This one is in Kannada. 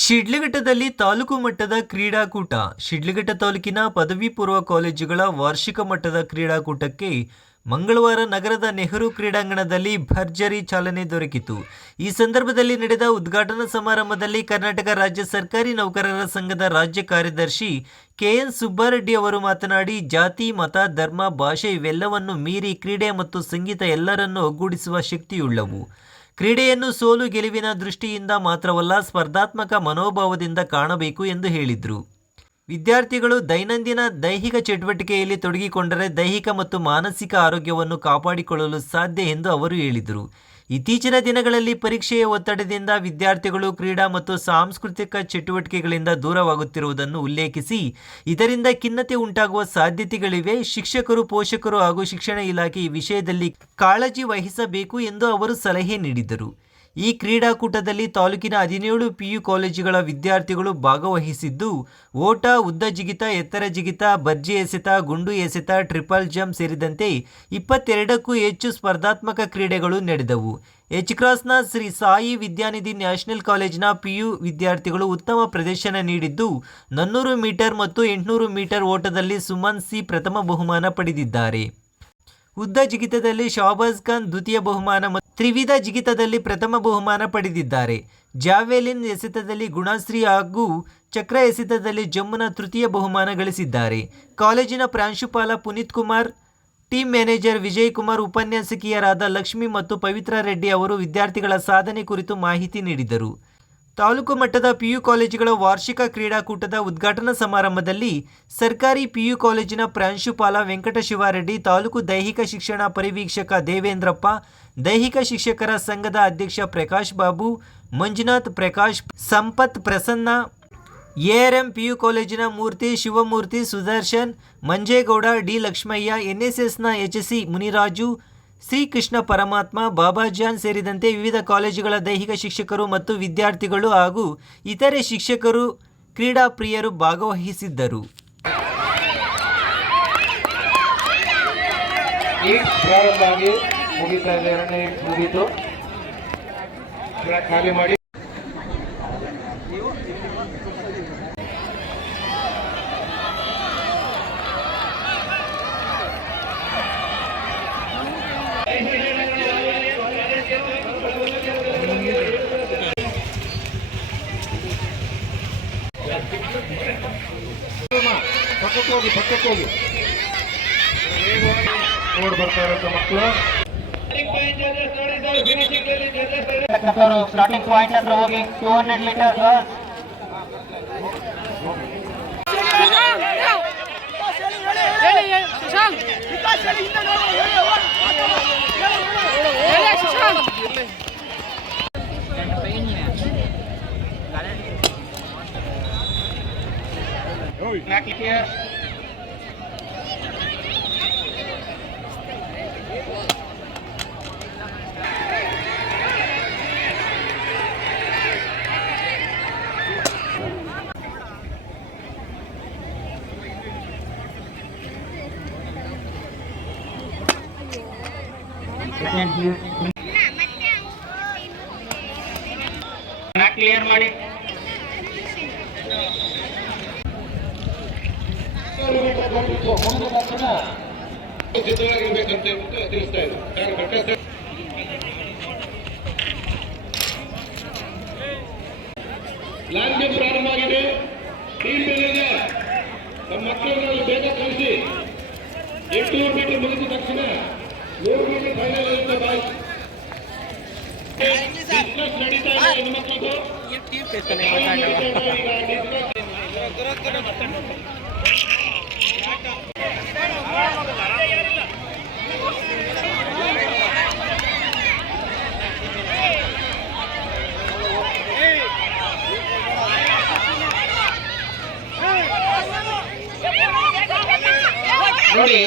ಶಿಡ್ಲಘಟ್ಟದಲ್ಲಿ ತಾಲೂಕು ಮಟ್ಟದ ಕ್ರೀಡಾಕೂಟ. ಶಿಡ್ಲಘಟ್ಟ ತಾಲೂಕಿನ ಪದವಿ ಪೂರ್ವ ಕಾಲೇಜುಗಳ ವಾರ್ಷಿಕ ಮಟ್ಟದ ಕ್ರೀಡಾಕೂಟಕ್ಕೆ ಮಂಗಳವಾರ ನಗರದ ನೆಹರು ಕ್ರೀಡಾಂಗಣದಲ್ಲಿ ಭರ್ಜರಿ ಚಾಲನೆ ದೊರಕಿತು. ಈ ಸಂದರ್ಭದಲ್ಲಿ ನಡೆದ ಉದ್ಘಾಟನಾ ಸಮಾರಂಭದಲ್ಲಿ ಕರ್ನಾಟಕ ರಾಜ್ಯ ಸರ್ಕಾರಿ ನೌಕರರ ಸಂಘದ ರಾಜ್ಯ ಕಾರ್ಯದರ್ಶಿ ಕೆಎನ್ ಸುಬ್ಬಾರೆಡ್ಡಿ ಅವರು ಮಾತನಾಡಿ, ಜಾತಿ, ಮತ, ಧರ್ಮ, ಭಾಷೆ ಇವೆಲ್ಲವನ್ನು ಮೀರಿ ಕ್ರೀಡೆ ಮತ್ತು ಸಂಗೀತ ಎಲ್ಲರನ್ನೂ ಒಗ್ಗೂಡಿಸುವ ಶಕ್ತಿಯುಳ್ಳವು. ಕ್ರೀಡೆಯನ್ನು ಸೋಲು ಗೆಲುವಿನ ದೃಷ್ಟಿಯಿಂದ ಮಾತ್ರವಲ್ಲ, ಸ್ಪರ್ಧಾತ್ಮಕ ಮನೋಭಾವದಿಂದ ಕಾಣಬೇಕು ಎಂದು ಹೇಳಿದರು. ವಿದ್ಯಾರ್ಥಿಗಳು ದೈನಂದಿನ ದೈಹಿಕ ಚಟುವಟಿಕೆಯಲ್ಲಿ ತೊಡಗಿಕೊಂಡರೆ ದೈಹಿಕ ಮತ್ತು ಮಾನಸಿಕ ಆರೋಗ್ಯವನ್ನು ಕಾಪಾಡಿಕೊಳ್ಳಲು ಸಾಧ್ಯ ಎಂದು ಅವರು ಹೇಳಿದರು. ಇತ್ತೀಚಿನ ದಿನಗಳಲ್ಲಿ ಪರೀಕ್ಷೆಯ ಒತ್ತಡದಿಂದ ವಿದ್ಯಾರ್ಥಿಗಳು ಕ್ರೀಡಾ ಮತ್ತು ಸಾಂಸ್ಕೃತಿಕ ಚಟುವಟಿಕೆಗಳಿಂದ ದೂರವಾಗುತ್ತಿರುವುದನ್ನು ಉಲ್ಲೇಖಿಸಿ, ಇದರಿಂದ ಖಿನ್ನತೆ ಉಂಟಾಗುವ ಸಾಧ್ಯತೆಗಳಿವೆ. ಶಿಕ್ಷಕರು, ಪೋಷಕರು ಹಾಗೂ ಶಿಕ್ಷಣ ಇಲಾಖೆ ಈ ವಿಷಯದಲ್ಲಿ ಕಾಳಜಿ ವಹಿಸಬೇಕು ಎಂದು ಅವರು ಸಲಹೆ ನೀಡಿದರು. ಈ ಕ್ರೀಡಾಕೂಟದಲ್ಲಿ ತಾಲೂಕಿನ 17 PU ಕಾಲೇಜುಗಳ ವಿದ್ಯಾರ್ಥಿಗಳು ಭಾಗವಹಿಸಿದ್ದು, ಓಟ, ಉದ್ದ ಜಿಗಿತ, ಎತ್ತರ ಜಿಗಿತ, ಭರ್ಜಿ ಎಸೆತ, ಗುಂಡು ಎಸೆತ, ಟ್ರಿಪಲ್ ಜಂಪ್ ಸೇರಿದಂತೆ 22ಕ್ಕೂ ಹೆಚ್ಚು ಸ್ಪರ್ಧಾತ್ಮಕ ಕ್ರೀಡೆಗಳು ನಡೆದವು. ಎಚ್ ಕ್ರಾಸ್ನ ಶ್ರೀ ಸಾಯಿ ವಿದ್ಯಾನಿಧಿ ನ್ಯಾಷನಲ್ ಕಾಲೇಜಿನ PU ವಿದ್ಯಾರ್ಥಿಗಳು ಉತ್ತಮ ಪ್ರದರ್ಶನ ನೀಡಿದ್ದು, 400 ಮೀಟರ್ ಮತ್ತು 800 ಮೀಟರ್ ಓಟದಲ್ಲಿ ಸುಮನ್ ಸಿ ಪ್ರಥಮ ಬಹುಮಾನ ಪಡೆದಿದ್ದಾರೆ. ಉದ್ದ ಜಿಗಿತದಲ್ಲಿ ಶಹಬಾಜ್ ಖಾನ್ ದ್ವಿತೀಯ ಬಹುಮಾನ ಮತ್ತು ತ್ರಿವಿಧ ಜಿಗಿತದಲ್ಲಿ ಪ್ರಥಮ ಬಹುಮಾನ ಪಡೆದಿದ್ದಾರೆ. ಜಾವೆಲಿನ್ ಎಸೆತದಲ್ಲಿ ಗುಣಶ್ರೀ ಹಾಗೂ ಚಕ್ರ ಎಸೆತದಲ್ಲಿ ಜಮ್ಮುನ ತೃತೀಯ ಬಹುಮಾನ ಗಳಿಸಿದ್ದಾರೆ. ಕಾಲೇಜಿನ ಪ್ರಾಂಶುಪಾಲ ಪುನೀತ್ ಕುಮಾರ್, ಟೀಮ್ ಮ್ಯಾನೇಜರ್ ವಿಜಯ್ ಕುಮಾರ್, ಉಪನ್ಯಾಸಕಿಯರಾದ ಲಕ್ಷ್ಮಿ ಮತ್ತು ಪವಿತ್ರ ರೆಡ್ಡಿ ಅವರು ವಿದ್ಯಾರ್ಥಿಗಳ ಸಾಧನೆ ಕುರಿತು ಮಾಹಿತಿ ನೀಡಿದರು. ತಾಲೂಕು ಮಟ್ಟದ PU ಕಾಲೇಜುಗಳ ವಾರ್ಷಿಕ ಕ್ರೀಡಾಕೂಟದ ಉದ್ಘಾಟನಾ ಸಮಾರಂಭದಲ್ಲಿ ಸರ್ಕಾರಿ PU ಕಾಲೇಜಿನ ಪ್ರಾಂಶುಪಾಲ ವೆಂಕಟಶಿವಾರೆಡ್ಡಿ, ತಾಲೂಕು ದೈಹಿಕ ಶಿಕ್ಷಣ ಪರಿವೀಕ್ಷಕ ದೇವೇಂದ್ರಪ್ಪ, ದೈಹಿಕ ಶಿಕ್ಷಕರ ಸಂಘದ ಅಧ್ಯಕ್ಷ ಪ್ರಕಾಶ್ ಬಾಬು, ಮಂಜುನಾಥ್, ಪ್ರಕಾಶ್, ಸಂಪತ್, ಪ್ರಸನ್ನ, ARM PU ಕಾಲೇಜಿನ ಮೂರ್ತಿ, ಶಿವಮೂರ್ತಿ, ಸುದರ್ಶನ್, ಮಂಜೇಗೌಡ, ಡಿ ಲಕ್ಷ್ಮಯ್ಯ, NSSನ HC ಮುನಿರಾಜು, ಶ್ರೀಕೃಷ್ಣ ಪರಮಾತ್ಮ, ಬಾಬಾಜಾನ್ ಸೇರಿದಂತೆ ವಿವಿಧ ಕಾಲೇಜುಗಳ ದೈಹಿಕ ಶಿಕ್ಷಕರು ಮತ್ತು ವಿದ್ಯಾರ್ಥಿಗಳು ಹಾಗೂ ಇತರೆ ಶಿಕ್ಷಕರು, ಕ್ರೀಡಾ ಪ್ರಿಯರು ಭಾಗವಹಿಸಿದ್ದರು. ಪಕ್ಕಕ್ಕೋಗಿ ನೋಡಿ ಬರ್ತಾ ಇರೋ ಮಕ್ಕಳು ಸ್ಟಾರ್ಟಿಂಗ್ ಪಾಯಿಂಟ್ ಹತ್ರ ಹೋಗಿ 200 ಮೀಟರ್ ಕ್ಲಿಯರ್ ಮಾಡಿ. ಸಿದ್ಧವಾಗಿರ್ಬೇಕಂತ ತಿಳಿಸ್ತಾ ಇದ್ದಾರೆ. ಲಾಂಛ ಪ್ರಾರಂಭ ಆಗಿದೆ. ಟೀಮ್ ಮ್ಯಾನೇಜರ್ ನಮ್ಮ ಮಕ್ಕಳನ್ನು ಬೇಗ ಕಳಿಸಿ. 800 ಮೀಟರ್ ಮುಗಿದ ತಕ್ಷಣ 100 ಮೀಟರ್ ಫೈನಲ್ ಇರುತ್ತೆ. ಬಾಯ್ ಡಿಸ್ಕಸ್ ನಡೀತಾ ಇದೆ ಹೆಣ್ಮಕ್ಳದು. ನೋಡಿ